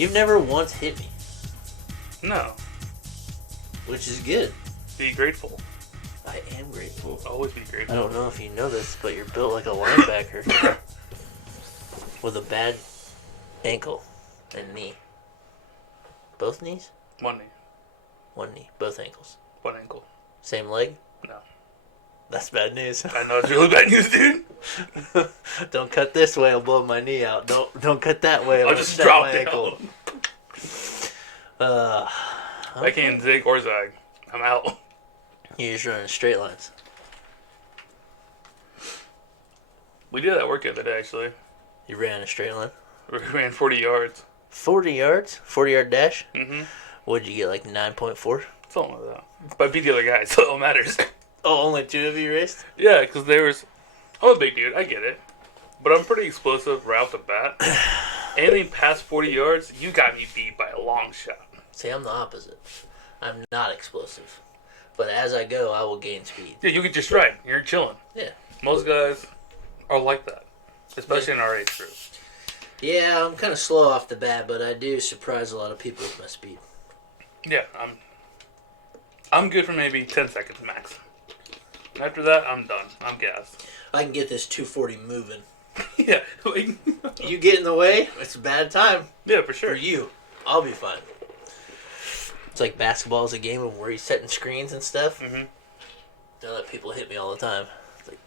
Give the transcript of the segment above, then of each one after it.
You've never once hit me. No. Which is good. Be grateful. I am grateful. Always be grateful. I don't know if you know this, but you're built like a linebacker. With a bad ankle and knee. Both knees? One knee. One knee. Both ankles. One ankle. Same leg? No. That's bad news. I know it's really bad news, dude. Don't cut this way, I'll blow my knee out. Don't cut that way, I'll just drop my ankle. Okay. I can't zig or zag. I'm out. You're just running straight lines. We did that work the other day, actually. You ran a straight line? We ran 40 yards. 40 yards? 40-yard dash? Mm-hmm. What'd you get, like 9.4? Something like that. But I beat the other guy, so it all matters. Oh, only two of you raced? Yeah, because there was... I'm a big dude, I get it. But I'm pretty explosive right off the bat. Anything past 40 yards, you got me beat by a long shot. See, I'm the opposite. I'm not explosive. But as I go, I will gain speed. Yeah, you get just right. You're chilling. Yeah. Most guys are like that. Especially in our age group. Yeah, I'm kind of slow off the bat, but I do surprise a lot of people with my speed. Yeah, I'm good for maybe 10 seconds max. After that, I'm done. I'm gassed. I can get this 240 moving. Yeah. You get in the way, it's a bad time. Yeah, for sure. For you. I'll be fine. It's like basketball is a game of where you're setting screens and stuff. Mm-hmm. Don't let people hit me all the time. It's like,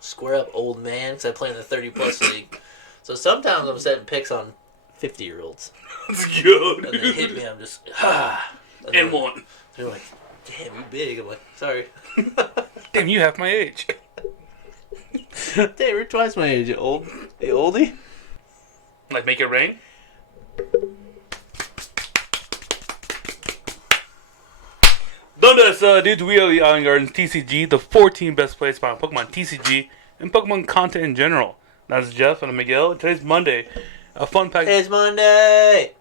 square up, old man, because I play in the 30-plus league. So sometimes I'm setting picks on 50-year-olds. That's good. And they hit me, I'm just, And one. They're like, damn, you big. I'm like, sorry. Damn, you half my age. Damn, you're twice my age, you oldie. Like, make it rain? Done this, dudes. We are the Island Gardens TCG, the 14 best place to find Pokemon TCG and Pokemon content in general. That's Jeff and I'm Miguel. Today's Monday. A fun fact. It's Monday.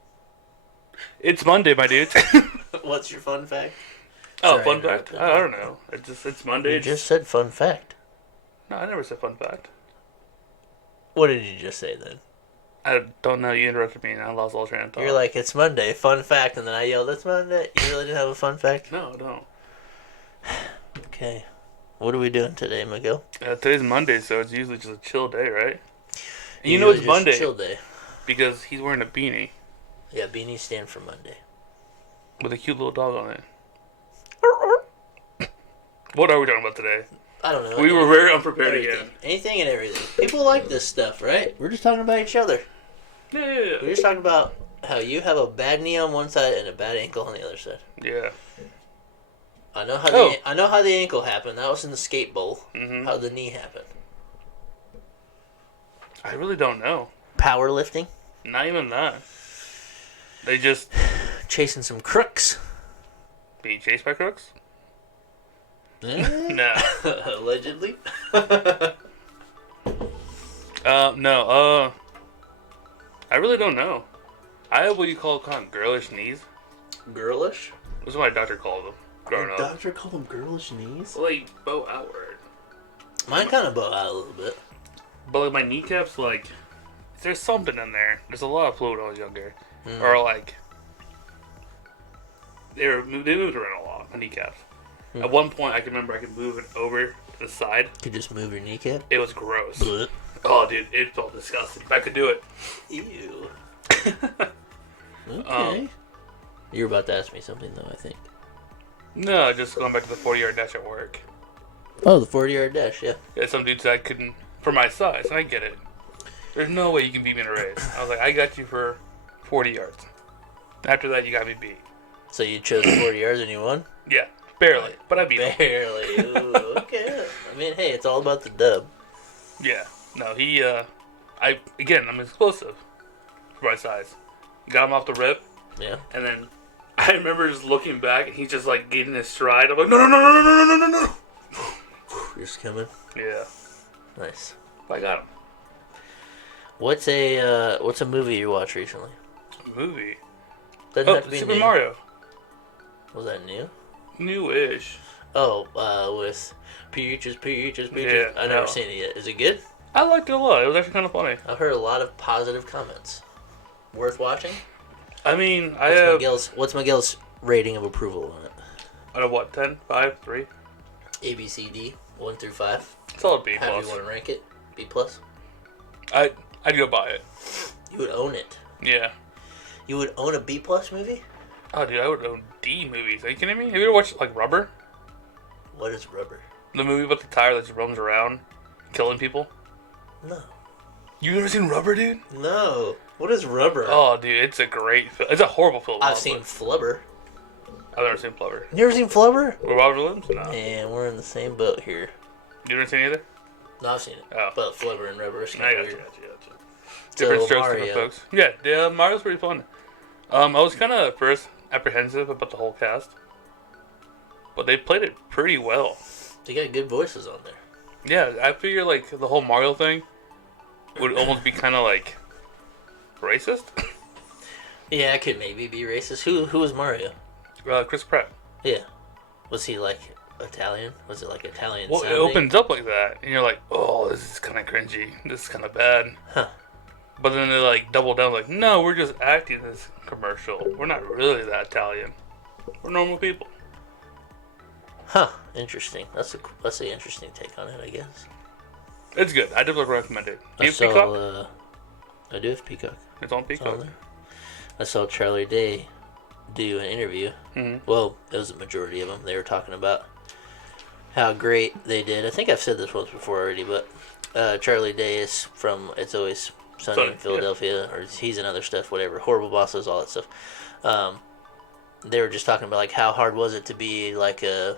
It's Monday, my dudes. What's your fun fact? Oh, Sorry, fun fact? I don't know. It's Monday. You just said fun fact. No, I never said fun fact. What did you just say then? I don't know. You interrupted me and I lost all train of thought. You're like, it's Monday, fun fact, and then I yelled, it's Monday. You really didn't have a fun fact? No, I don't. Okay. What are we doing today, Miguel? Today's Monday, so it's usually just a chill day, right? And you Usually know it's just Monday a chill day. because he's wearing a beanie Yeah, beanies stand for Monday. with a cute little dog on it. What are we talking about today? I don't know. We were very unprepared everything. again. Anything and everything. People like this stuff, right? We're just talking about each other. Yeah. We're just talking about how you have a bad knee on one side and a bad ankle on the other side. Yeah. I know how the ankle happened. That was in the skate bowl. Mm-hmm. How the knee happened. I really don't know. Powerlifting. Not even that. They just Chasing some crooks. being chased by crooks? No. Allegedly. No. I really don't know. I have what you call kind of girlish knees. Girlish? That's what my doctor called them growing Your up. doctor called them girlish knees? Well, like, bow outward. Mine kind of bow out a little bit. But like my kneecaps, like, there's something in there. There's a lot of fluid when I was younger. Or like, they moved around a lot, my kneecaps. At one point, I can remember I could move it over to the side. You just move your kneecap? It was gross. Blech. Oh, dude, it felt disgusting. If I could do it. Ew. Okay. You're about to ask me something, though, I think. No, just going back to the 40-yard dash at work. Oh, the 40-yard dash, yeah. Yeah, some dudes I couldn't, for my size, and I get it. There's no way you can beat me in a race. I was like, I got you for 40 yards. After that, you got me beat. So you chose 40 yards and you won? Yeah, barely, but I beat him. Barely. Ooh, okay. I mean, hey, it's all about the dub. Yeah, no, I'm explosive for my size. Got him off the rip, Yeah. and then I remember just looking back, and he's just like getting his stride. I'm like, no. You're just coming. Yeah, Nice. I got him. What's a movie you watched recently? Movie. Doesn't have to be Super new. Mario. Was that new? New-ish. Oh, with Peaches. Yeah, I've never seen it yet. Is it good? I liked it a lot. It was actually kind of funny. I've heard a lot of positive comments. Worth watching? I mean, I have... What's Miguel's rating of approval on it? Out of what, 10? 5? 3? A, B, C, D, 1 through 5. Solid B+. How do you want to rank it? B+? I'd go buy it. You would own it? Yeah. You would own a B+ movie? Oh, dude, I would own D movies. Are you kidding me? Have you ever watched, like, Rubber? What is Rubber? The movie about the tire that just runs around killing people? No. You never seen Rubber, dude? No. What is Rubber? Oh, dude, it's a great film. It's a horrible film. I've seen Flubber. I've never seen Flubber. You ever seen Flubber? With Robert Williams? No. Man, we're in the same boat here. You never seen either? No, I've seen it. Oh. But Flubber and Rubber is I kind of got you. weird. Different So, strokes, Mario. different folks. Yeah, Mario's pretty fun. I was kind of at first apprehensive about the whole cast, but they played it pretty well. They got good voices on there. Yeah, I figure like the whole Mario thing would almost be kind of like racist. Yeah, it could maybe be racist. Who was Mario? Chris Pratt. Yeah. Was he like Italian? Was it like Italian Well, sounding? it opens up like that, and you're like, oh, this is kind of cringy. This is kind of bad. Huh. But then they like double down, like, no, we're just acting this commercial. We're not really that Italian. We're normal people. Huh. Interesting. That's an interesting take on it, I guess. It's good. I definitely recommend it. Do you have I Peacock? I do have Peacock. It's on It's Peacock. on there. I saw Charlie Day do an interview. Mm-hmm. Well, it was a majority of them. They were talking about how great they did. I think I've said this once before already, but Charlie Day is from It's Always Sunny in Philadelphia, or he's in other stuff, whatever. Horrible Bosses, all that stuff. They were just talking about like how hard was it to be like a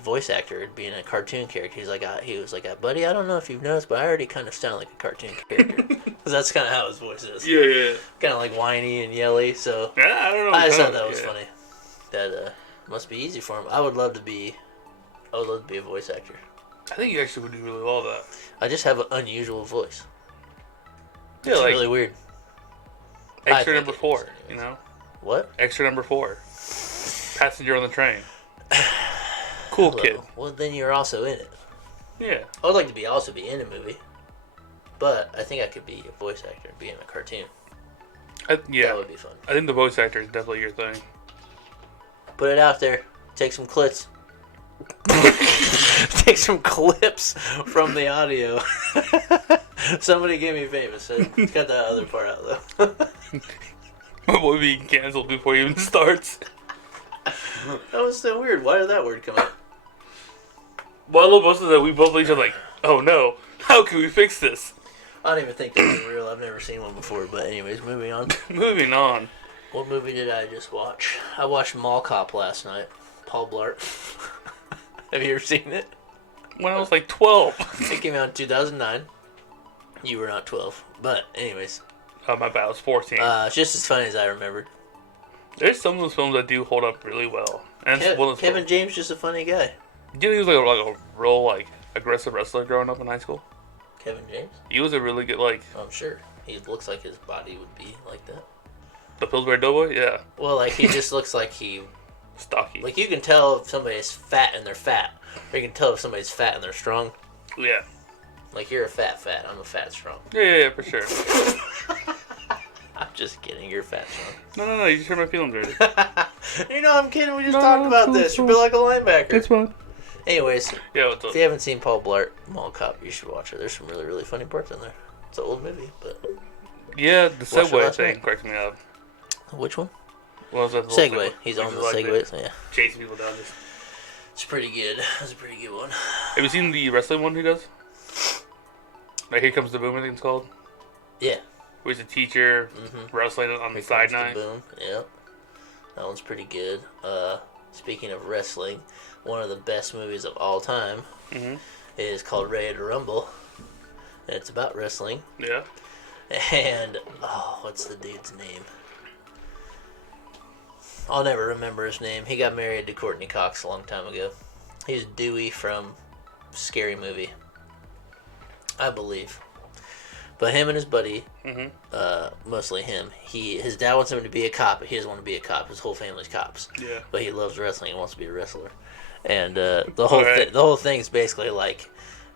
voice actor and being a cartoon character. He was like, buddy, I don't know if you've noticed, but I already kind of sound like a cartoon character. Because that's kind of how his voice is. Yeah. Kind of like whiny and yelly. So Yeah, I don't know. I just thought that was funny. That must be easy for him. I would love to be a voice actor. I think you actually would do really well at that. I just have an unusual voice. Yeah, It's like really weird. extra I number think it 4, is you anyways. know? What? Extra number 4. Passenger on the train. Cool Hello. kid. Well, then you're also in it. Yeah. I would like to also be in a movie, but I think I could be a voice actor and be in a cartoon. Yeah. That would be fun. I think the voice actor is definitely your thing. Put it out there. Take some clips. Take some clips from the audio. Somebody get me famous. Cut that other part out, though. What would be canceled before it even starts? That was so weird. Why did that word come out? Well, I love most of that. We both each other like, oh no, how can we fix this? I don't even think that was real. I've never seen one before. But anyways, moving on. Moving on. What movie did I just watch? I watched Mall Cop last night. Paul Blart. Have you ever seen it? When I was like 12. It came out in 2009. You were not 12. But anyways. Oh, my bad. I was 14. It's just as funny as I remembered. There's some of those films that do hold up really well. And it's one of those Kevin films. James just a funny guy. Do you know he was like a real like aggressive wrestler growing up in high school? Kevin James? He was a really good like I'm sure. He looks like his body would be like that. the Pillsbury Doughboy. Yeah, Well, like he just looks like he... stocky. Like you can tell if somebody's fat and they're fat. Or you can tell if somebody's fat and they're strong. Yeah. Like you're a fat. I'm a fat strong. Yeah, for sure. I'm just kidding. You're fat strong. No. You just hurt my feelings already. You know I'm kidding. We just talked about this. You're built like a linebacker. It's fine. Anyways, Yeah, what's up? if you haven't seen Paul Blart Mall Cop, you should watch it. There's some really, really funny parts in there. It's an old movie, but... Yeah, the Watched it Segway last thing night. cracks me up. Which one? What was that? Segway. He's on the Like Segway, so yeah. chasing people down. This. It's pretty good. That's a pretty good one. Have you seen the wrestling one he does? Like Here Comes the Boom, I think it's called. Yeah. Where he's a teacher wrestling on the side night. Boom. Yep. That one's pretty good. Speaking of wrestling, one of the best movies of all time is called Ready to Rumble. And it's about wrestling. Yeah. And, what's the dude's name? I'll never remember his name. He got married to Courtney Cox a long time ago. He's Dewey from Scary Movie, I believe. But him and his buddy, mostly him, his dad wants him to be a cop, but he doesn't want to be a cop. His whole family's cops. Yeah. But he loves wrestling and wants to be a wrestler. And the Alright. whole thing's basically like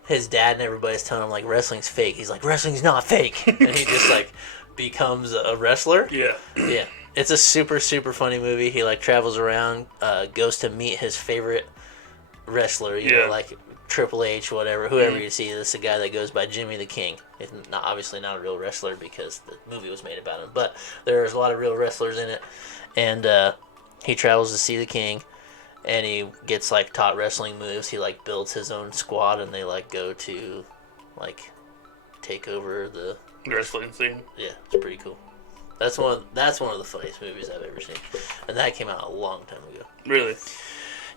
his dad and everybody's telling him like wrestling's fake. He's like, wrestling's not fake, and he just like becomes a wrestler. Yeah. Yeah, It's a super, super funny movie. He, like, travels around, goes to meet his favorite wrestler, you know, like Triple H, whatever, whoever you see. This is a guy that goes by Jimmy the King. It's not, obviously not a real wrestler because the movie was made about him, but there's a lot of real wrestlers in it. And he travels to see the King, and he gets, like, taught wrestling moves. He, like, builds his own squad, and they, like, go to, like, take over the wrestling scene. Yeah, it's pretty cool. That's one of the funniest movies I've ever seen, and that came out a long time ago. Really?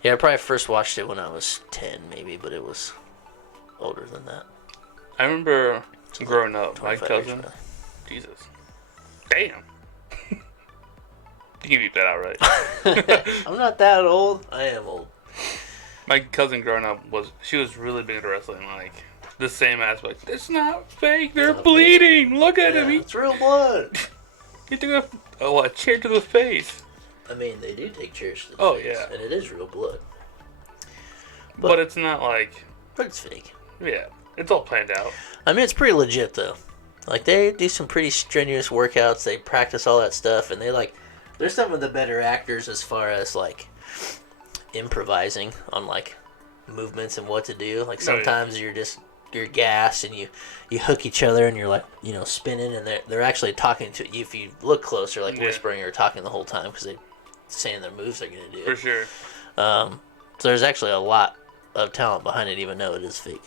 Yeah, I probably first watched it when I was 10, maybe, but it was older than that. I remember growing up, my cousin. Jesus, damn. You can beat that out, right? I'm not that old. I am old. My cousin growing up she was really big into wrestling, like the same aspect. It's not fake. They're bleeding. Fake. Look at him. It's real blood. He took a chair to the face. I mean, they do take chairs to the face. Yeah. And it is real blood. But it's not like... But it's fake. Yeah. It's all planned out. I mean, it's pretty legit, though. Like, they do some pretty strenuous workouts. They practice all that stuff. And they, like... They're some of the better actors as far as, like, improvising on, like, movements and what to do. Like, sometimes you're gassed and you hook each other and you're, like, you know, spinning, and they're actually talking to you. If you look closer, like whispering or talking the whole time because they're saying their moves they're going to do. For sure. So there's actually a lot of talent behind it, even though it is fake.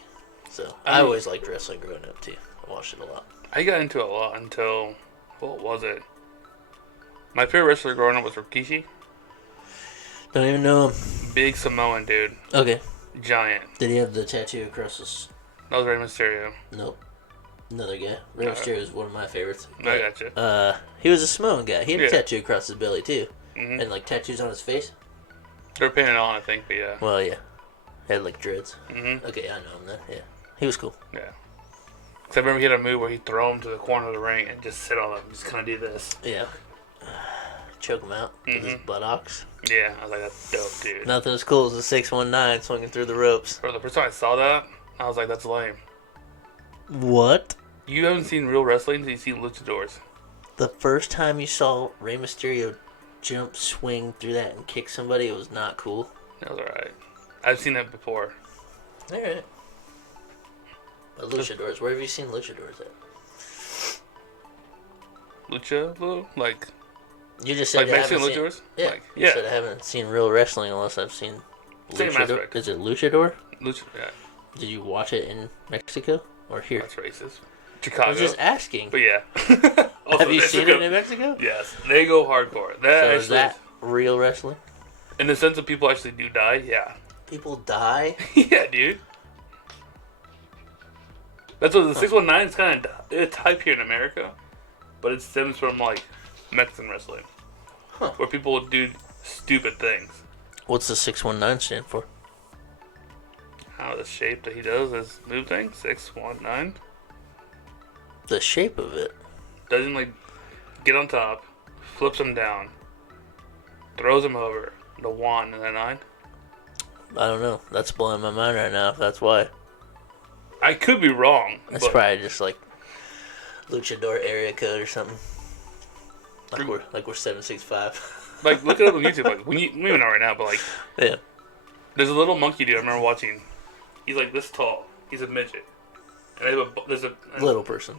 So I always liked wrestling growing up, too. I watched it a lot. I got into it a lot until... What was it? My favorite wrestler growing up was Rikishi. Don't even know him. Big Samoan dude. Okay. Giant. Did he have the tattoo across his... That was Rey Mysterio. Nope. Another guy. Rey Mysterio is one of my favorites. I gotcha. He was a Samoan guy. He had a tattoo across his belly, too. Mm-hmm. And, like, tattoos on his face. They're painted on, I think, but yeah. Well, yeah. He had, like, dreads. Mm-hmm. Okay, I know him then. Yeah. He was cool. Yeah. Because I remember he had a move where he'd throw him to the corner of the ring and just sit on him and just kind of do this. Yeah. Choke him out with his buttocks. Yeah, I was like, that's dope, dude. Nothing as cool as a 619 swinging through the ropes. Bro, the first time I saw that, I was like, that's lame. What? You haven't seen real wrestling until you see luchadors. The first time you saw Rey Mysterio jump, swing through that, and kick somebody, it was not cool. That was alright. I've seen that before. Alright. But luchadors, where have you seen luchadors at? Lucha? Like... You just said like Mexican luchadors? Yeah. Like, you said I haven't seen real wrestling unless I've seen same luchador. aspect. Is it luchador? Lucha, yeah. Did you watch it in Mexico or here? That's racist. Chicago. I was just asking. But yeah. Have you seen it in Mexico? Yes. They go hardcore. That is that real wrestling? In the sense that people actually do die, yeah. People die? Yeah, dude. That's what the 619 is kind of... It's hype here in America. But it stems from, like, Mexican wrestling. Huh. Where people do stupid things. What's the 619 stand for? How the shape that he does his move thing? 619. The shape of it? Doesn't, like, get on top, flips him down, throws him over, the 1 and the 9. I don't know. That's blowing my mind right now, if that's why. I could be wrong. That's probably just, like, luchador area code or something. Like we're 765. Like, look it up on YouTube. Like, we even know right now, but, like... Yeah. There's a little monkey dude I remember watching. He's, like, this tall. He's a midget. And there's a... Little person.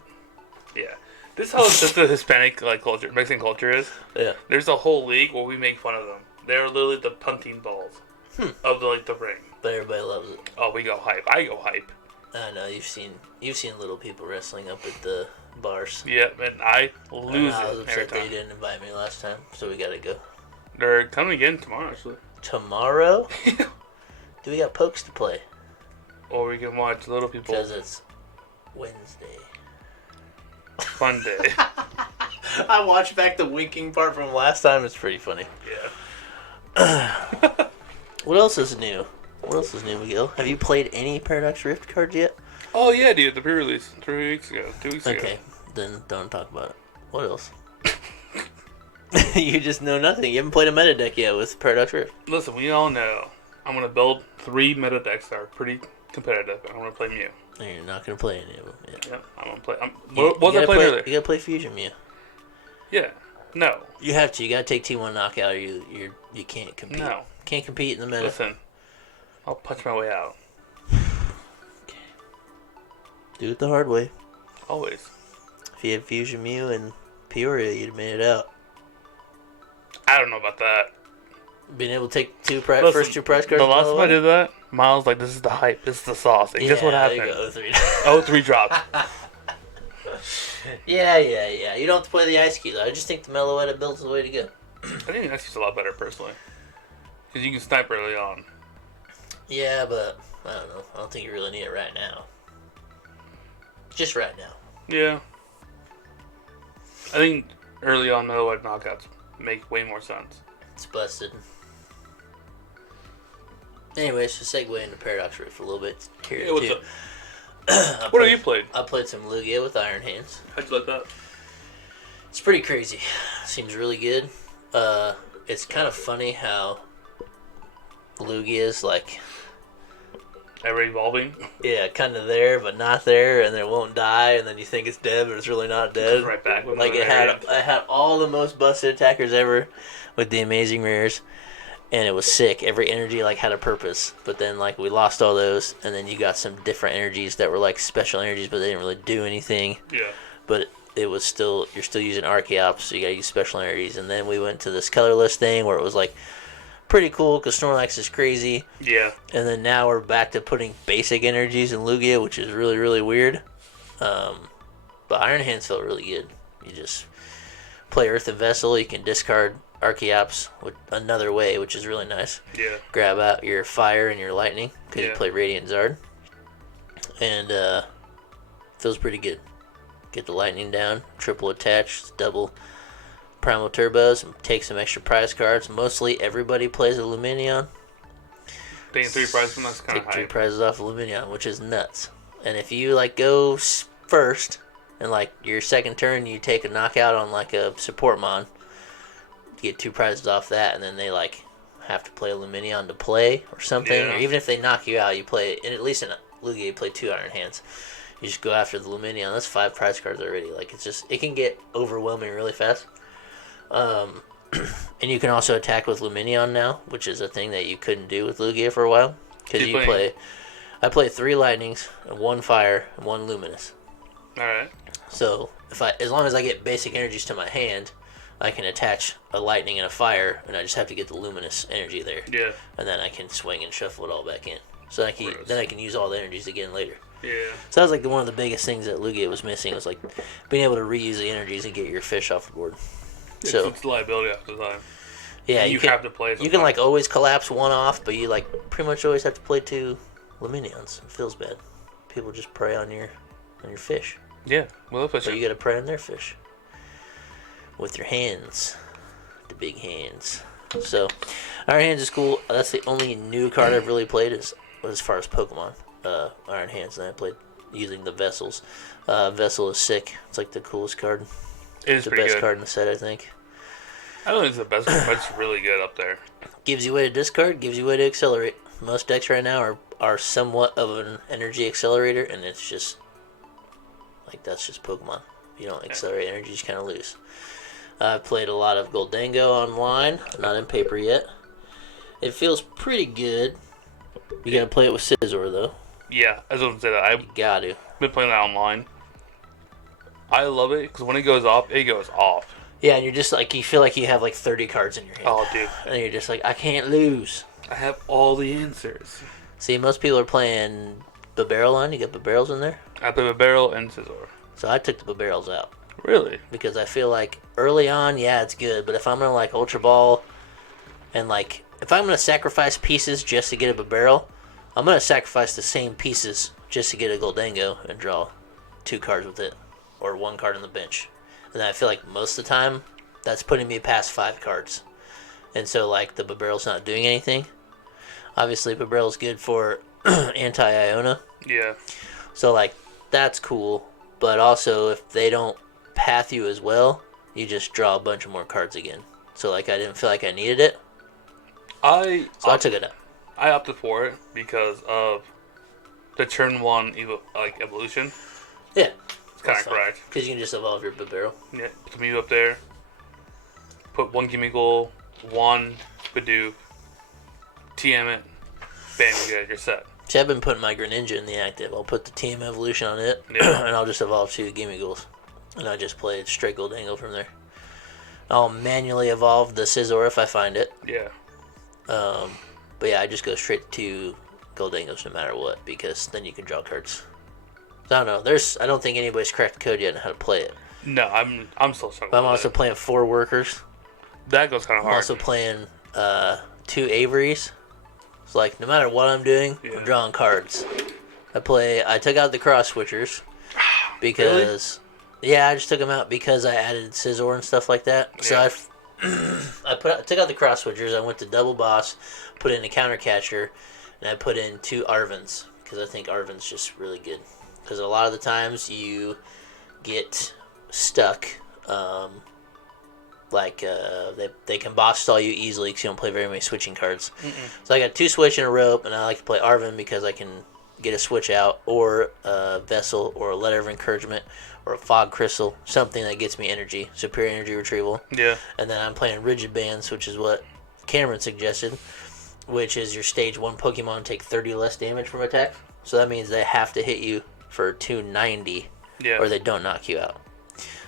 Yeah. This is how just the Hispanic, like, culture, Mexican culture is. Yeah. There's a whole league where we make fun of them. They're literally the punting balls of, the ring. But everybody loves it. Oh, we go hype. I go hype. I know, you've seen little people wrestling up at the bars. Yep, and I lose I was it upset every time. they didn't invite me last time, so we gotta go. They're coming again tomorrow, actually. Tomorrow? Do we got pokes to play? Or we can watch Little People. Because it's Wednesday. Fun day. I watched back the winking part from last time. It's pretty funny. Yeah. What else is new? Miguel? Have you played any Paradox Rift cards yet? Oh, yeah, dude. The pre-release. 2 weeks ago. Okay, then don't talk about it. What else? You just know nothing. You haven't played a meta deck yet with Paradox Rift. Listen, we all know I'm going to build 3 meta decks that are pretty competitive, and I'm going to play Mew. And you're not going to play any of them. Yeah. Yep, I'm going to play... What was I playing earlier? You got to play Fusion Mew. Yeah. No. You have to. You gotta take T1 knockout or you can't compete. No. Can't compete in the meta. Listen, I'll punch my way out. Do it the hard way. Always. If you had Fusion Mew and Peoria, you'd have made it out. I don't know about that. Being able to take first two prize cards. The last time I did that, Miles like, this is the hype, this is the sauce. And guess what happened? There you go, 0-3 dropped. Yeah. You don't have to play the Ice Key, though. I just think the Mellow Edit build's the way to go. I think the Ice Key's a lot better, personally. Because you can snipe early on. Yeah, but I don't know. I don't think you really need it right now. Just right now. Yeah. I think early on, Mellow Edit knockouts make way more sense. It's busted. Anyways, to segue into Paradox Rift for a little bit. Yeah, what's up? What have you played? I played some Lugia with Iron Hands. How'd you like that? It's pretty crazy. Seems really good. It's kind of funny how Lugia is like... Ever evolving? Yeah, kind of there, but not there, and then it won't die, and then you think it's dead, but it's really not dead. It's right back. Like, it had all the most busted attackers ever with the amazing rares, and it was sick. Every energy, like, had a purpose, but then, like, we lost all those, and then you got some different energies that were, like, special energies, but they didn't really do anything. Yeah. But it was still, you're still using Archeops, so you gotta use special energies, and then we went to this colorless thing where it was, like, pretty cool because Snorlax is crazy. Yeah. And then now we're back to putting basic energies in Lugia, which is really, really weird. But Iron Hands felt really good. You just play Earthen Vessel. You can discard Archeops with another way, which is really nice. Yeah. Grab out your Fire and your Lightning because you play Radiant Zard. And feels pretty good. Get the Lightning down, triple attach, double Primal Turbos, and take some extra prize cards. Mostly everybody plays a Luminion. Taking 3 prizes from that's kind of Take high. 3 prizes off of Luminion, which is nuts. And if you like go first, and like your second turn you take a knockout on like a support mon, you get 2 prizes off that, and then they like have to play a Luminion to play or something. Yeah. Or even if they knock you out, you play, and at least in Lugia you play 2 Iron Hands. You just go after the Luminion. That's 5 prize cards already. Like, it's just, it can get overwhelming really fast. And you can also attack with Luminion now, which is a thing that you couldn't do with Lugia for a while. Because I play 3 Lightnings, and 1 Fire, and 1 Luminous. Alright. So, as long as I get basic energies to my hand, I can attach a Lightning and a Fire, and I just have to get the Luminous energy there. Yeah. And then I can swing and shuffle it all back in. So I can use all the energies again later. Yeah. So that was like one of the biggest things that Lugia was missing, was like being able to reuse the energies and get your fish off the board. So it's a liability after the time. yeah, you have to play. You can like always collapse one off, but you like pretty much always have to play 2 Luminions. It feels bad. People just prey on your fish. Yeah, well, if But you got to prey on their fish with your hands, the big hands. So Iron Hands is cool. That's the only new card I've really played as far as Pokemon. Iron Hands, and I played using the Vessels. Vessel is sick. It's like the coolest card. It is It's the pretty best good. card in the set, I think. I don't think it's the best one, but it's really good up there. Gives you way to discard, gives you way to accelerate. Most decks right now are somewhat of an energy accelerator, and it's just like, that's just Pokemon. If you don't accelerate energy, you just kind of lose. I've played a lot of Goldango online, not in paper yet. It feels pretty good. You gotta play it with Scizor though. Yeah, I was going to say that. I've You gotta. been playing that online. I love it because when it goes off, it goes off. Yeah, and you're just like, you feel like you have like 30 cards in your hand. Oh, dude. And you're just like, I can't lose. I have all the answers. See, most people are playing Babarrel on. You got Babarrels in there. I play with Barrel and Scizor. So I took the Babarrels out. Really? Because I feel like early on, yeah, it's good. But if I'm going to like Ultra Ball and like, if I'm going to sacrifice pieces just to get a Babarrel, I'm going to sacrifice the same pieces just to get a Goldango and draw 2 cards with it. Or 1 card on the bench. And I feel like most of the time, that's putting me past 5 cards. And so, like, the Babarrel's not doing anything. Obviously, Babarrel's good for anti-Iona. Yeah. So, like, that's cool. But also, if they don't path you as well, you just draw a bunch of more cards again. So, like, I didn't feel like I needed it. I took it out. I opted for it because of the turn 1 evolution. Yeah. It's kind of correct. Because you can just evolve your Babarrel. Yeah, put the Mew up there. put 1 Gimmighoul, 1 Bidoof, TM it, bam, you're set. See, I've been putting my Greninja in the active. I'll put the TM evolution on it, and I'll just evolve 2 Gimmighouls. And I just play straight Goldango from there. I'll manually evolve the Scizor if I find it. Yeah. But yeah, I just go straight to Goldangos no matter what, because then you can draw cards. So I don't know. I don't think anybody's cracked the code yet on how to play it. No, I'm still struggling. But I'm also playing 4 workers. That goes kind of hard. I'm also playing 2 Averys. It's like no matter what I'm doing, I'm drawing cards. I took out the cross switchers because I just took them out because I added Scizor and stuff like that. Yeah. So I took out the cross switchers. I went to double boss, put in a counter catcher, and I put in 2 Arvins because I think Arvin's just really good. Because a lot of the times you get stuck. They can boss stall you easily because you don't play very many switching cards. So I got 2 switch and a rope, and I like to play Arvin because I can get a switch out, or a Vessel, or a Letter of Encouragement, or a Fog Crystal, something that gets me energy, superior energy retrieval. Yeah. And then I'm playing Rigid Bands, which is what Cameron suggested, which is your stage 1 Pokemon take 30 less damage from attack. So that means they have to hit you for 290, or they don't knock you out.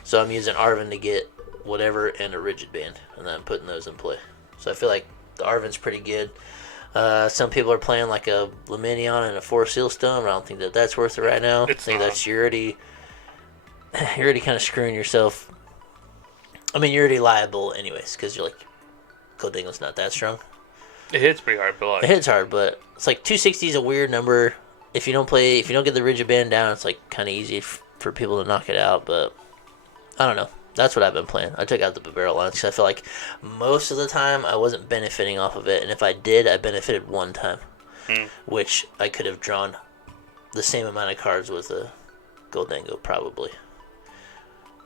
So I'm using Arvin to get whatever and a Rigid Band, and then I'm putting those in play. So I feel like the Arvin's pretty good. Some people are playing like a Luminion and a 4 Seal Stone. I don't think that's worth it right now. I think that's you're already kind of screwing yourself. I mean, you're already liable anyways because you're like, Goldango's not that strong. It hits pretty hard, but like, it hits hard, but it's like 260 is a weird number. If you don't get the Rigid Band down, it's like kind of easy for people to knock it out. But I don't know. That's what I've been playing. I took out the Barrel lines because I feel like most of the time I wasn't benefiting off of it. And if I did, I benefited one time. Which I could have drawn the same amount of cards with a Goldango probably.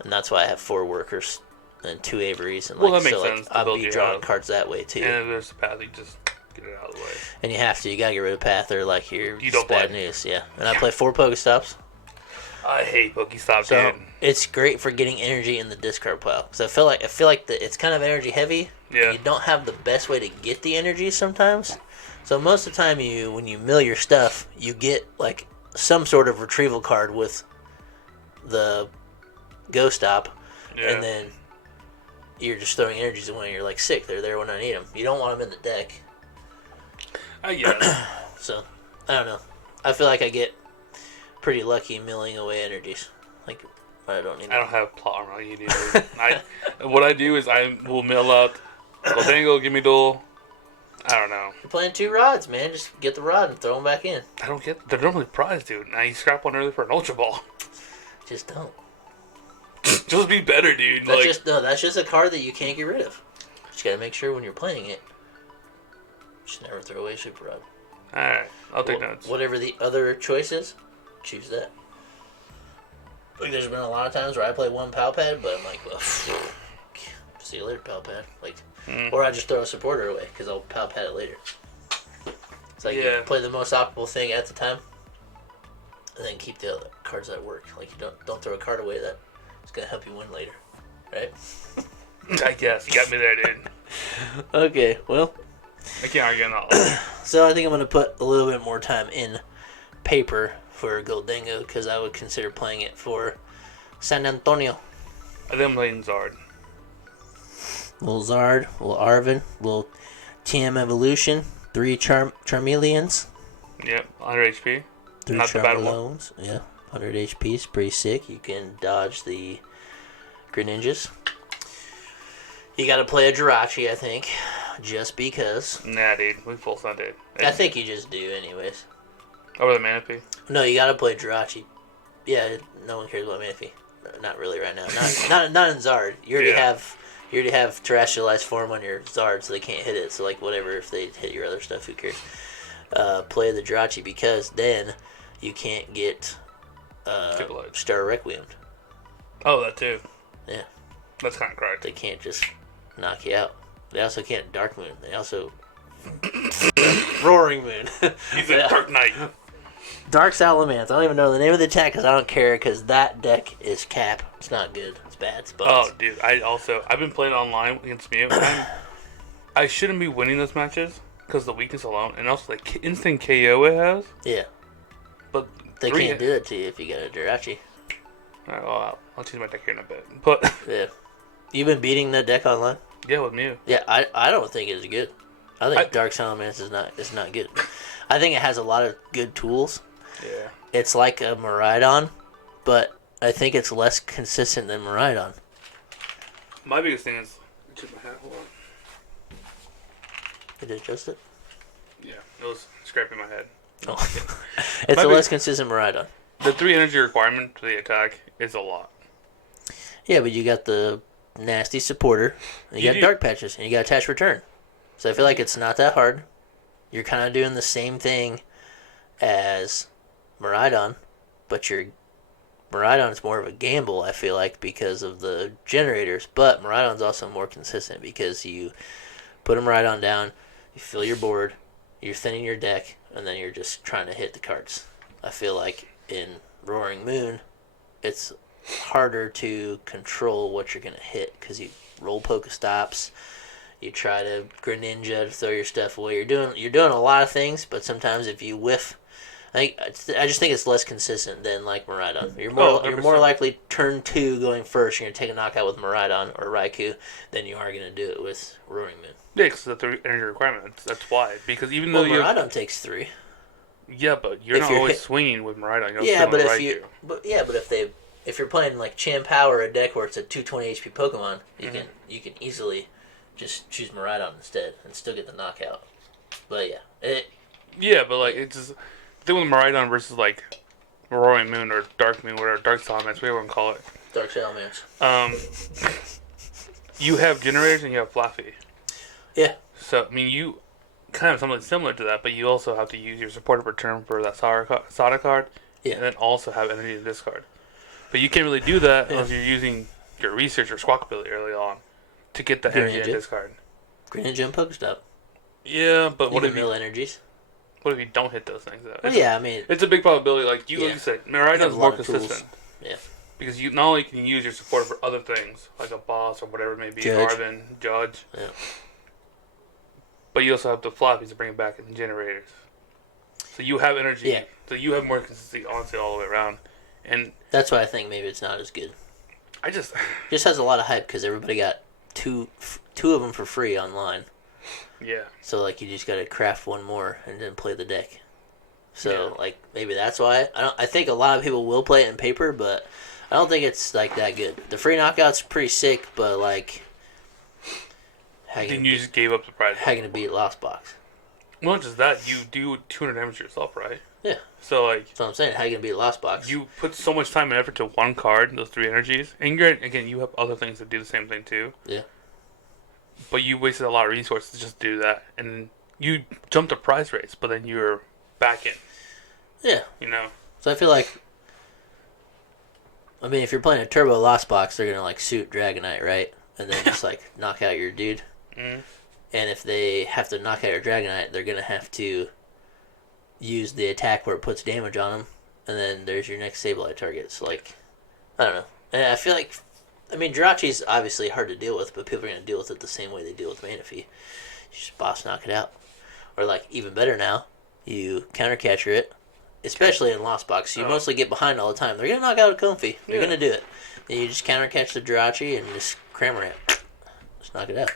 And that's why I have 4 workers and 2 Averys. And that makes sense. I'll be drawing cards that way too. And there's the path, you just get it out of the way. And you have to. You got to get rid of Path or like you don't bad play. news. Yeah. And I play 4 Pokestops. I hate Pokestops, So dude. it's great for getting energy in the discard pile. Because I feel like it's kind of energy heavy. Yeah. You don't have the best way to get the energy sometimes. So most of the time, when you mill your stuff, you get like some sort of retrieval card with the Go Stop, and then you're just throwing energies away. You're like sick. They're there when I need them. You don't want them in the deck. So I don't know. I feel like I get pretty lucky milling away energies. Like, I don't need them. I don't have plot armor like you do. What I do is I will mill out Goldango, Gimmighoul. I don't know. You're playing 2 rods, man. Just get the rod and throw them back in. I don't get. They're normally prized, dude. Now you scrap one early for an Ultra Ball. Just don't. Just be better, dude. That's just a card that you can't get rid of. Just gotta make sure when you're playing it, just never throw away Super Rod. Alright, I'll take notes. Whatever the other choice is, choose that. Like, there's been a lot of times where I play 1 Pal Pad, but I'm like, well, see you later, Pal Pad. Like, or I just throw a supporter away because I'll Pal Pad it later. It's like you play the most optimal thing at the time, and then keep the other cards that work. Like, you don't throw a card away that is gonna help you win later, right? I guess you got me there, dude. Okay, well, I can't argue on that. So I think I'm gonna put a little bit more time in paper for Goldango because I would consider playing it for San Antonio. I think I'm playing Zard. Little Zard, little Arvin, little TM Evolution, 3 Charmeleons. Yep, 100 HP. 3 Not the bad one. Charmeleons. Yeah, 100 HP is pretty sick. You can dodge the Greninjas. You gotta play a Jirachi, I think, just because. Nah, dude, we full Sunday. I think you just do, anyways. Over the Manaphy? No, you gotta play Jirachi. Yeah, no one cares about Manaphy. Not really right now. Not in Zard. You already have terrestrialized form on your Zard, so they can't hit it. So like whatever, if they hit your other stuff, who cares? Play the Jirachi because then you can't get Star Requiem. Oh, that too. Yeah. That's kind of correct. They can't just knock you out. They also can't Dark Moon. They also Roaring Moon. He's a Dark Knight. Dark Salamence. I don't even know the name of the attack because I don't care because that deck is cap. It's not good. It's bad. It's Oh, dude. I've been playing online against Mew. I shouldn't be winning those matches because of the weakness alone, and also the instant KO it has. Yeah. But they can't do it to you if you get a Jirachi. Alright, well, I'll change my deck here in a bit. But yeah. You've been beating that deck online? Yeah, with Mew. Yeah, I don't think it's good. I think Dark Salamence is not good. I think it has a lot of good tools. Yeah. It's like a Miraidon, but I think it's less consistent than Miraidon. My biggest thing is... Check my hat, hold on. Did it adjust it? Yeah, it was scraping my head. Oh. It's a less consistent Miraidon. The 3 energy requirement for the attack is a lot. Yeah, but you got the nasty supporter, and you got dark patches, and you got attach return. So I feel like it's not that hard. You're kind of doing the same thing as Miraidon, but your Miraidon is more of a gamble, I feel like, because of the generators. But Miraidon's also more consistent because you put a Miraidon down, you fill your board, you're thinning your deck, and then you're just trying to hit the cards. I feel like in Roaring Moon, it's harder to control what you're going to hit because you roll Pokestops, you try to Greninja to throw your stuff away. You're doing a lot of things, but sometimes if you whiff, I just think it's less consistent than like Miraidon. You're more likely turn 2 going first. You're gonna take a knockout with Miraidon or Raikou than you are gonna do it with Roaring Moon. Yeah, because that's the energy requirement. That's why. Because even though Miraidon takes 3. Yeah, but you're not always swinging with Miraidon. If you're playing like Champower, a deck where it's a 220 HP Pokemon, you can easily just choose Miraidon instead and still get the knockout. But but like it's just the thing with Miraidon versus like Roaring Moon or Dark Moon, whatever, Dark Salamence, whatever you want to call it. Dark Salamence. You have generators and you have Flaffy. Yeah. So I mean, you kind of something similar to that, but you also have to use your supportive return for that Sada card, and then also have energy to discard. But you can't really do that unless you're using your research or squawk ability early on to get the energy and discard. Greninja and Pokestop. Yeah, but what if mill energies? What if you don't hit those things? Though? It's a big probability. Like you said, Miraidon is more consistent. Yeah. Because you not only can use your support for other things, like a boss or whatever it may be, Arvin, Judge. Yeah. But you also have the floppies to bring it back in generators. So you have energy. Yeah. So you have more consistency, honestly, all the way around. And that's why I think maybe it's not as good. Just has a lot of hype because everybody got two of them for free online. Yeah. So like you just got to craft one more and then play the deck. So like maybe that's why I think a lot of people will play it in paper, but I don't think it's like that good. The free knockout's pretty sick, but like then you just gave up the prize. How you gonna beat Lost Box? Well, not just that, you do 200 damage to yourself, right? Yeah. So like that's what I'm saying. How you gonna beat Lost Box? You put so much time and effort to one card, those 3 energies, and again you have other things that do the same thing too. Yeah. But you wasted a lot of resources to just do that, and you jumped the prize race, but then you're back in. Yeah. You know. So I feel like, I mean, if you're playing a Turbo Lost Box, they're gonna like suit Dragonite, right? And then just like knock out your dude. Mm-hmm. And if they have to knock out your Dragonite, they're gonna have to use the attack where it puts damage on them, and then there's your next Sableye target. So like, I don't know. And I feel like, I mean, Jirachi's obviously hard to deal with, but people are gonna deal with it the same way they deal with Manaphy. You just boss knock it out, or like even better now, you counter catcher it. Especially in Lost Box, you mostly get behind all the time. They're gonna knock out a Comfey. They're gonna do it. And you just counter catch the Jirachi and just crammer it. Just knock it out.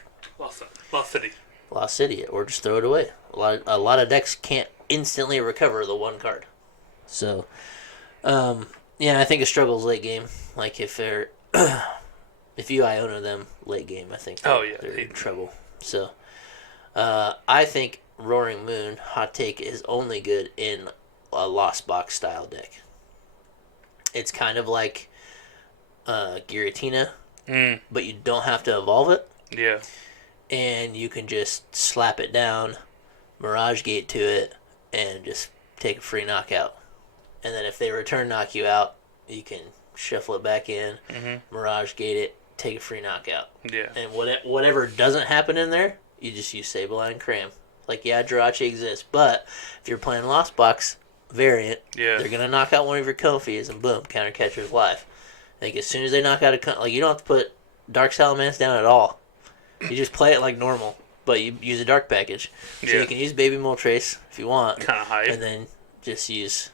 Lost City, or just throw it away. A lot of decks can't instantly recover the one card. So, I think it struggles late game. Like if they're, if you Iona them late game, I think they're in trouble. So, I think Roaring Moon, hot take, is only good in a Lost Box style deck. It's kind of like Giratina, but you don't have to evolve it. Yeah. And you can just slap it down, Mirage Gate to it, and just take a free knockout. And then if they return knock you out, you can shuffle it back in, Mirage Gate it, take a free knockout. Yeah. And whatever doesn't happen in there, you just use Sableye and Cram. Like, yeah, Jirachi exists, but if you're playing Lost Box, variant, Yeah. they're going to knock out one of your Kofi's, and boom, counter catcher's live. Like, as soon as they knock out like, you don't have to put Dark Salamence down at all. You just play it like normal, but you use a dark package. So you can use Baby Moltres if you want. Kind of hype. And then just use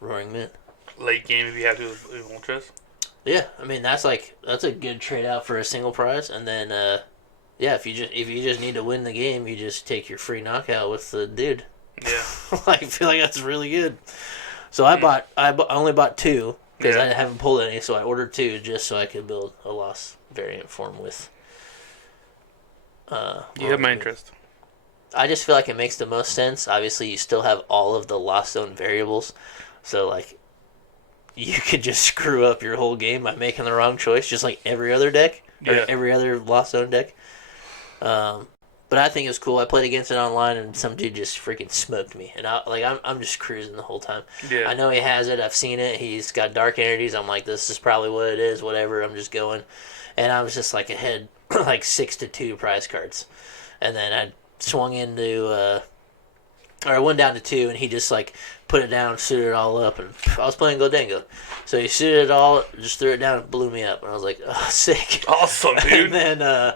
Roaring Moon. Late game if you have to with Moltres. Yeah, I mean that's a good trade out for a single prize, and then if you just need to win the game, you just take your free knockout with the dude. Yeah, I feel like that's really good. So I only bought 2 because I haven't pulled any, so I ordered 2 just so I could build a Lost variant form with. You have my interest. I just feel like it makes the most sense. Obviously, you still have all of the Lost Zone variables, so like. You could just screw up your whole game by making the wrong choice, just like every other deck, or every other Lost Zone deck. But I think it's cool. I played against it online, and some dude just freaking smoked me, and I'm just cruising the whole time. Yeah. I know he has it. I've seen it. He's got dark energies. I'm like, this is probably what it is. Whatever. I'm just going, and I was just like ahead, like 6-2 prize cards, and then I swung into. Or I went down to 2, and he just, like, put it down, suited it all up, and I was playing Goldango. So he suited it all, just threw it down, and blew me up. And I was like, oh, sick. Awesome, dude. And then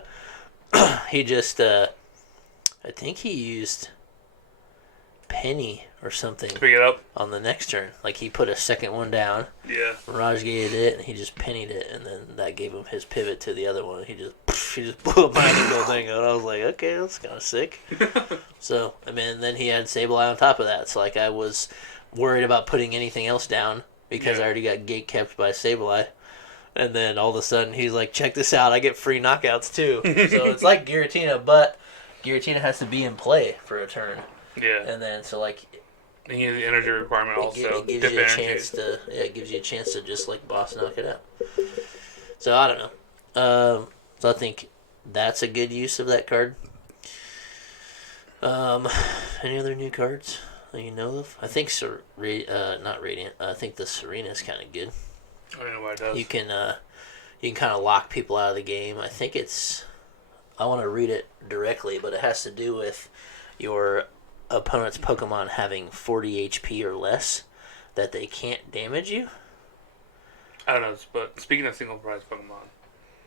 he just, I think he used Penny or something Pick it up on the next turn. Like, he put a second one down. Yeah. Raj gated it, and he just pennied it, and then that gave him his pivot to the other one. He just blew up behind the Goldango, and I was like, okay, that's kind of sick. So, I mean, then he had Sableye on top of that. So, like, I was worried about putting anything else down because I already got gate kept by Sableye. And then all of a sudden, he's like, check this out, I get free knockouts too. So it's like Giratina, but Giratina has to be in play for a turn. Yeah. And then, so, like... And you have the energy requirement also. It gives you a chance to... Yeah, it gives you a chance to just, like, boss knock it out. So, I don't know. So, I think that's a good use of that card. Any other new cards that you know of? I think not Radiant. I think the Serena is kind of good. I don't know what it does. You can kind of lock people out of the game. I think it's. I want to read it directly, but it has to do with your opponent's Pokemon having 40 HP or less that they can't damage you. I don't know, but speaking of single prize Pokemon,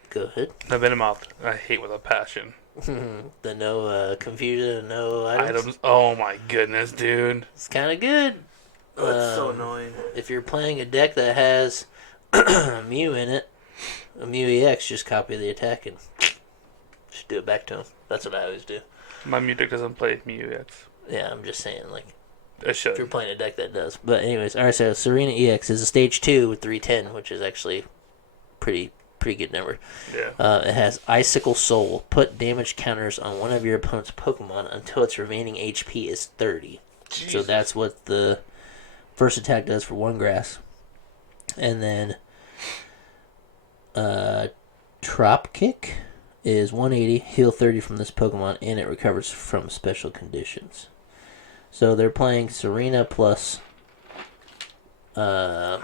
go ahead. The Venomoth, I hate with a passion. The no confusion, no items. Oh my goodness, dude. It's kind of good. Oh, it's so annoying. If you're playing a deck that has Mew in it, a Mew EX, just copy the attack and just do it back to him. That's what I always do. My Mew deck doesn't play Mew EX. Yeah, I'm just saying, like, it should. If you're playing a deck that does. But anyways, alright, so Serena EX is a stage 2 with 310, which is actually pretty good number. Yeah. It has Icicle Soul. Put damage counters on one of your opponent's Pokemon until its remaining HP is 30. Jesus. So that's what the first attack does for 1 grass. And then Trop Kick is 180, heal 30 from this Pokemon, and it recovers from special conditions. So they're playing Serena plus... there's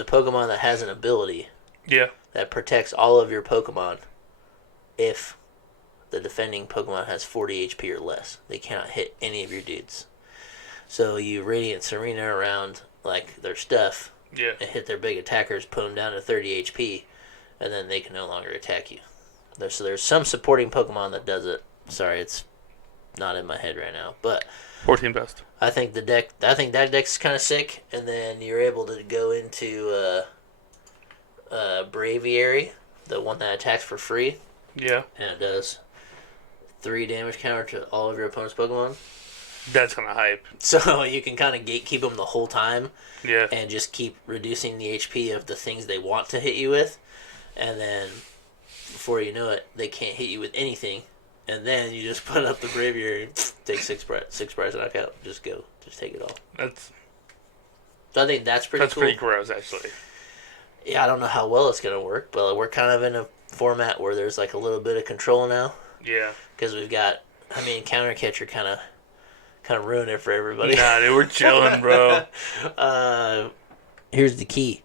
a Pokemon that has an ability that protects all of your Pokemon if the defending Pokemon has 40 HP or less. They cannot hit any of your dudes. So you Radiant Serena around like their stuff and hit their big attackers, put them down to 30 HP, and then they can no longer attack you. So there's some supporting Pokemon that does it. Sorry, it's not in my head right now, but 14 best. I think that deck's kind of sick, and then you're able to go into Braviary, the one that attacks for free. Yeah. And it does 3 damage counter to all of your opponent's Pokemon. That's kind of hype. So you can kind of gatekeep them the whole time. Yeah. And just keep reducing the HP of the things they want to hit you with, and then before you know it, they can't hit you with anything. And then you just put up the Braviary and take 6 prize knockout. Just go. Just take it all. So I think that's pretty cool. That's pretty gross, actually. Yeah, I don't know how well it's going to work, but we're kind of in a format where there's like a little bit of control now. Yeah. Because we've got, Counter Catcher kind of ruined it for everybody. Nah, dude, we're chilling, bro. Here's the key.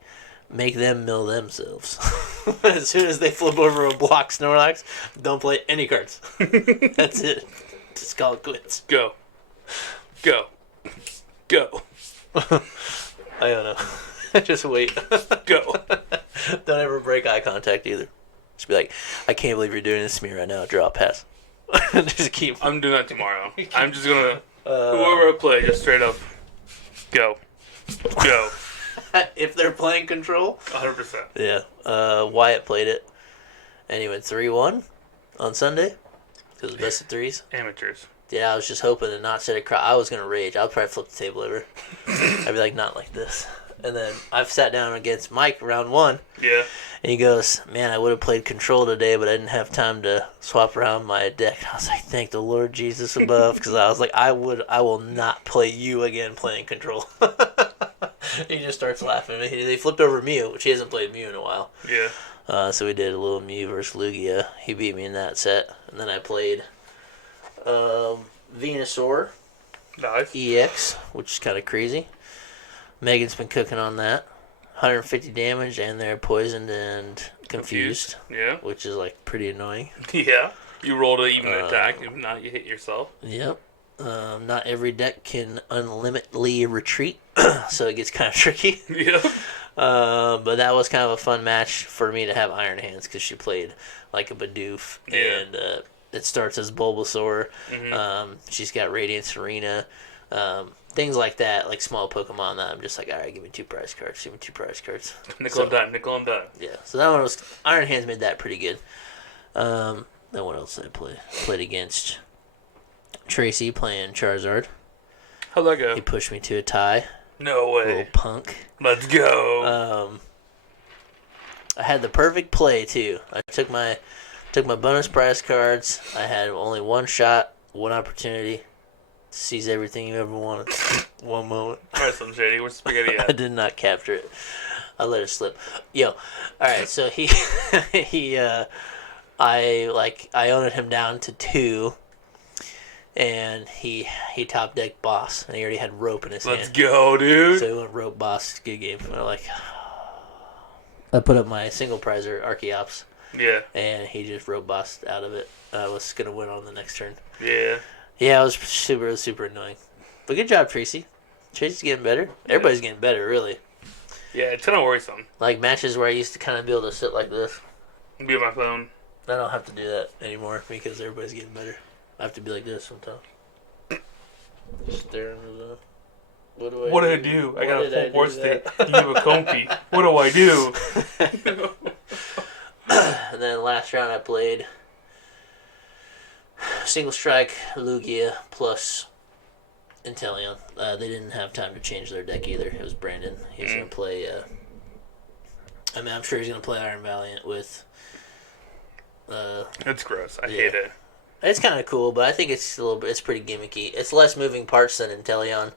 Make them mill themselves. As soon as they flip over a block Snorlax, don't play any cards. That's it. Just call it quits. Go. Go. I don't know. Just wait. Go. Don't ever break eye contact either. Just be like, I can't believe you're doing this to me right now. Draw a pass. Just keep. I'm doing that tomorrow. I'm just gonna whoever I play, just straight up, go. If they're playing control. 100%. Yeah. Wyatt played it, and he went 3-1 on Sunday. Because best of threes. Amateurs. Yeah, I was just hoping to not set a crowd. I was gonna rage. I'll probably flip the table over. I'd be like, not like this. And then I've sat down against Mike round 1. Yeah. And he goes, man, I would have played control today, but I didn't have time to swap around my deck. And I was like, thank the Lord Jesus above, because I was like, I will not play you again playing control. He just starts laughing. They flipped over Mew, which he hasn't played Mew in a while. Yeah. So we did a little Mew versus Lugia. He beat me in that set. And then I played Venusaur Nice. EX, which is kind of crazy. Megan's been cooking on that. 150 damage, and they're poisoned and confused. Yeah. Which is, like, pretty annoying. Yeah. You rolled an even attack, if not, you hit yourself. Yep. Not every deck can unlimitedly retreat, so it gets kind of tricky. Yeah. But that was kind of a fun match for me to have Iron Hands, because she played like a Bidoof, and it starts as Bulbasaur. Mm-hmm. She's got Radiant Serena. Things like that, like small Pokemon that I'm just like, alright, give me 2 prize cards. Nickel and dime. Yeah, so that one was, Iron Hands made that pretty good. Then what else did I play? Played against Tracy playing Charizard. How'd that go? He pushed me to a tie. No way. Little punk. Let's go. I had the perfect play too. I took my bonus prize cards. I had only one shot, one opportunity. Seize everything you ever wanted. One moment. Alright, Slim Shady, where's spaghetti I at? did not capture it. I let it slip. Yo, alright, so I owned him down to 2, and he top decked boss, and he already had rope in his hand. Let's go, dude. So he went rope boss, good game. I'm like, I put up my single prizer Archeops. Yeah. And he just rope bossed out of it. I was gonna win on the next turn. Yeah. Yeah, it was super annoying. But good job, Tracy. Tracy's getting better. Everybody's getting better, really. Yeah, it's kind of worrisome. Like matches where I used to kind of be able to sit like this. Be on my phone. I don't have to do that anymore because everybody's getting better. I have to be like this sometimes. Just staring at the... What did I do? I got a full board state. You have a compy. What do I do? And then last round I played Single Strike, Lugia, plus Inteleon. They didn't have time to change their deck either. It was Brandon. He's going to play... I'm sure he's going to play Iron Valiant with... It's gross. I hate it. It's kind of cool, but I think it's it's pretty gimmicky. It's less moving parts than Inteleon.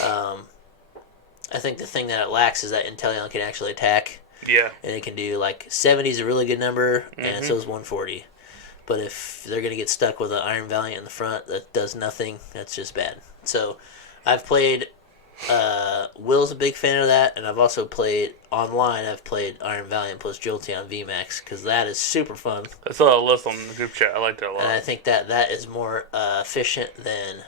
I think the thing that it lacks is that Inteleon can actually attack. Yeah. And it can do, like, 70 is a really good number, and so is 140. But if they're going to get stuck with an Iron Valiant in the front that does nothing, that's just bad. So I've played... Will's a big fan of that, and I've also played online. I've played Iron Valiant plus Jolteon VMAX, because that is super fun. I saw a list on the group chat. I liked it a lot. And I think that is more efficient than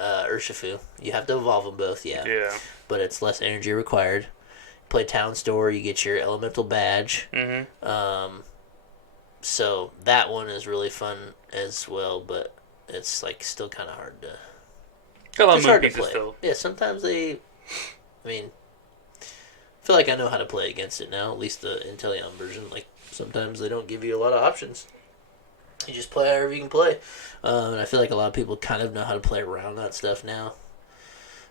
Urshifu. You have to evolve them both, yeah. But it's less energy required. Play Town Store, you get your Elemental Badge. So that one is really fun as well, but it's like still kind of hard to... It's hard to play. Still. Yeah, sometimes I feel like I know how to play against it now, at least the Inteleon version. Like, sometimes they don't give you a lot of options. You just play however you can play. And I feel like a lot of people kind of know how to play around that stuff now.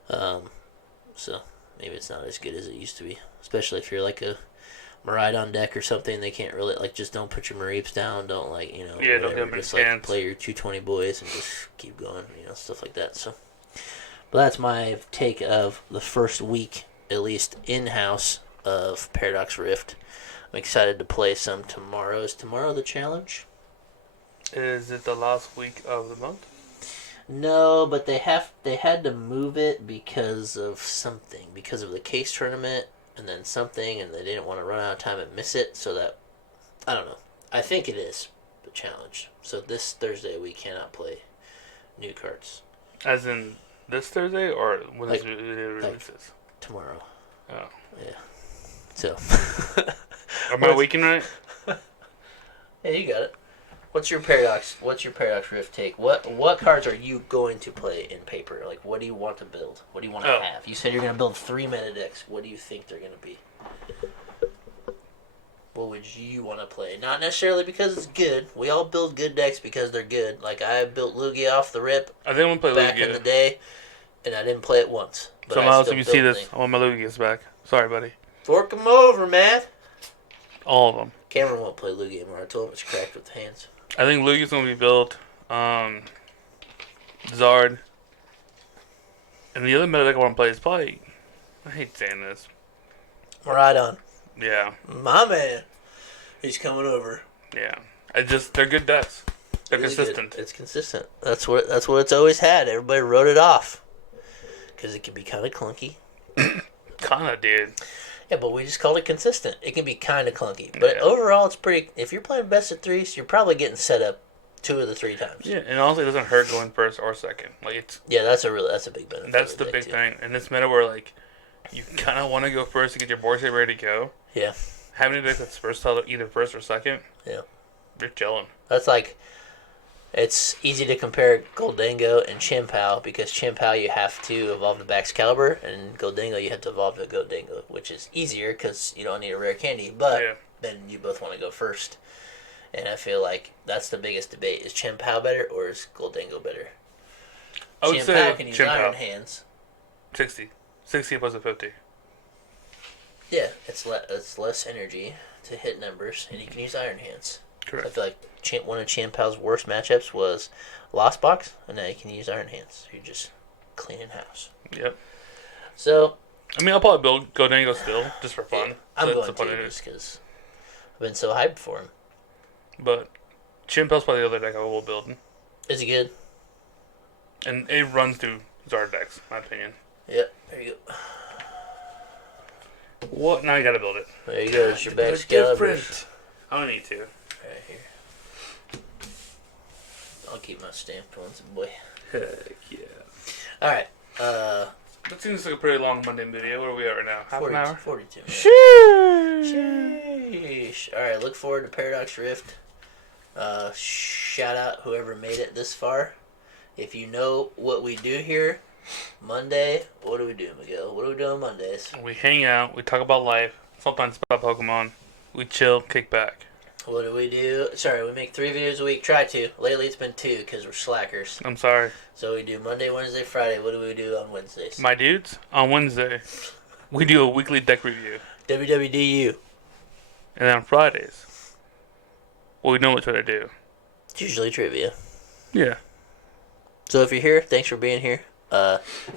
So, maybe it's not as good as it used to be. Especially if you're like a Miraidon deck or something, they can't really, like, just don't put your Mareeps down, don't, like, you know, don't get just, like, play your 220 boys and just keep going, stuff like that, so... But that's my take of the first week, at least in-house, of Paradox Rift. I'm excited to play some tomorrow. Is tomorrow the challenge? Is it the last week of the month? No, but they had to move it because of something. Because of the case tournament, and then something, and they didn't want to run out of time and miss it, so that... I don't know. I think it is the challenge. So this Thursday we cannot play new cards. As in... this Thursday or when this releases? Tomorrow. Oh. Yeah. So. Am I weekend right? Yeah, you got it. What's your paradox Rift take? What cards are you going to play in paper? Like, what do you want to build? What do you want to have? You said you're going to build 3 meta decks. What do you think they're going to be? What would you want to play? Not necessarily because it's good. We all build good decks because they're good. Like, I built Lugia off the rip. I didn't play back Lugia in the day, and I didn't play it once. But so, Miles, if you see this, I want my Lugias back. Sorry, buddy. Fork them over, man. All of them. Cameron won't play Lugia anymore. I told him it's cracked with the hands. I think Lugia's going to be built. Zard. And the other meta deck I want to play is probably... I hate saying this. Right on. Yeah. My man. He's coming over. Yeah. They're good decks. They're really consistent. Good. It's consistent. That's what it's always had. Everybody wrote it off. Because it can be kind of clunky. Kind of, dude. Yeah, but we just called it consistent. It can be kind of clunky. But overall, it's pretty... If you're playing best of threes, you're probably getting set up 2 of the 3 times. Yeah, and honestly, it doesn't hurt going first or second. Like it's... Yeah, that's a big benefit. That's the big thing. And this meta where, like, you kind of want to go first to get your board state ready to go. Yeah. Having a deck that's first, either first or second. Yeah. You're chilling. That's like... It's easy to compare Goldango and Chien-Pao because Chien-Pao you have to evolve to Baxcalibur and Goldango you have to evolve to Goldango, which is easier because you don't need a rare candy, but then you both want to go first. And I feel like that's the biggest debate. Is Chien-Pao better or is Goldango better? I would say can use Iron Hands. 60. 60 opposed to 50. Yeah, it's less energy to hit numbers, and you can use Iron Hands. Correct. I feel like one of Chien-Pao's worst matchups was Lost Box, and now you can use Iron Hands. You're just cleaning house. Yep. So... I mean, I'll probably build Goldango still, just for fun. Yeah, I'm going to just because I've been so hyped for him. But Chien-Pao's probably the other deck I will build. Is he good? And it runs through Zard decks, in my opinion. Yep, there you go. What? Now you gotta build it. There you go, it's your Baxcalibur. I don't need to. Right here. I'll keep my stamped ones, boy. Heck yeah. Alright, that seems like a pretty long Monday video. Where are we at right now? Half an hour? 42 minutes. Sheesh. Alright, look forward to Paradox Rift. Shout out whoever made it this far. If you know what we do here, Monday, what do we do, Miguel? What do we do on Mondays? We hang out, we talk about life, sometimes about Pokemon, we chill, kick back. What do we do? Sorry, we make 3 videos a week. Try to. Lately it's been 2 because we're slackers. I'm sorry. So we do Monday, Wednesday, Friday. What do we do on Wednesdays? My dudes, on Wednesday, we do a weekly deck review. WWDU. And then on Fridays, what we normally try to do. It's usually trivia. Yeah. So if you're here, thanks for being here.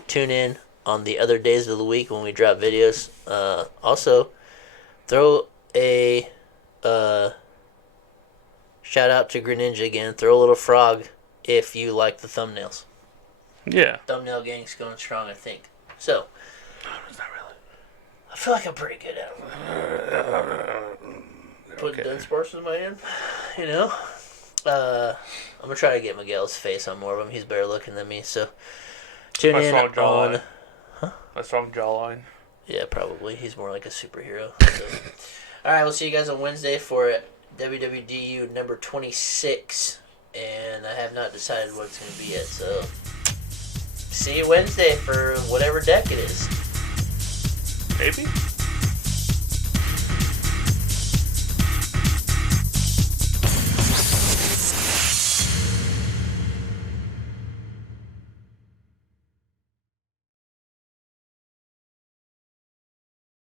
Tune in on the other days of the week when we drop videos. Also, throw a shout out to Greninja again. Throw a little frog if you like the thumbnails. Yeah. Thumbnail gang's going strong, I think. So, it's not really. I feel like I'm pretty good at it. Putting Dunsparce in my hand, you know. I'm gonna try to get Miguel's face on more of them. He's better looking than me, so tune in on. A strong jawline. Yeah, probably. He's more like a superhero. So. All right, we'll see you guys on Wednesday for WWDU number 26, and I have not decided what it's gonna be yet. So see you Wednesday for whatever deck it is. Maybe.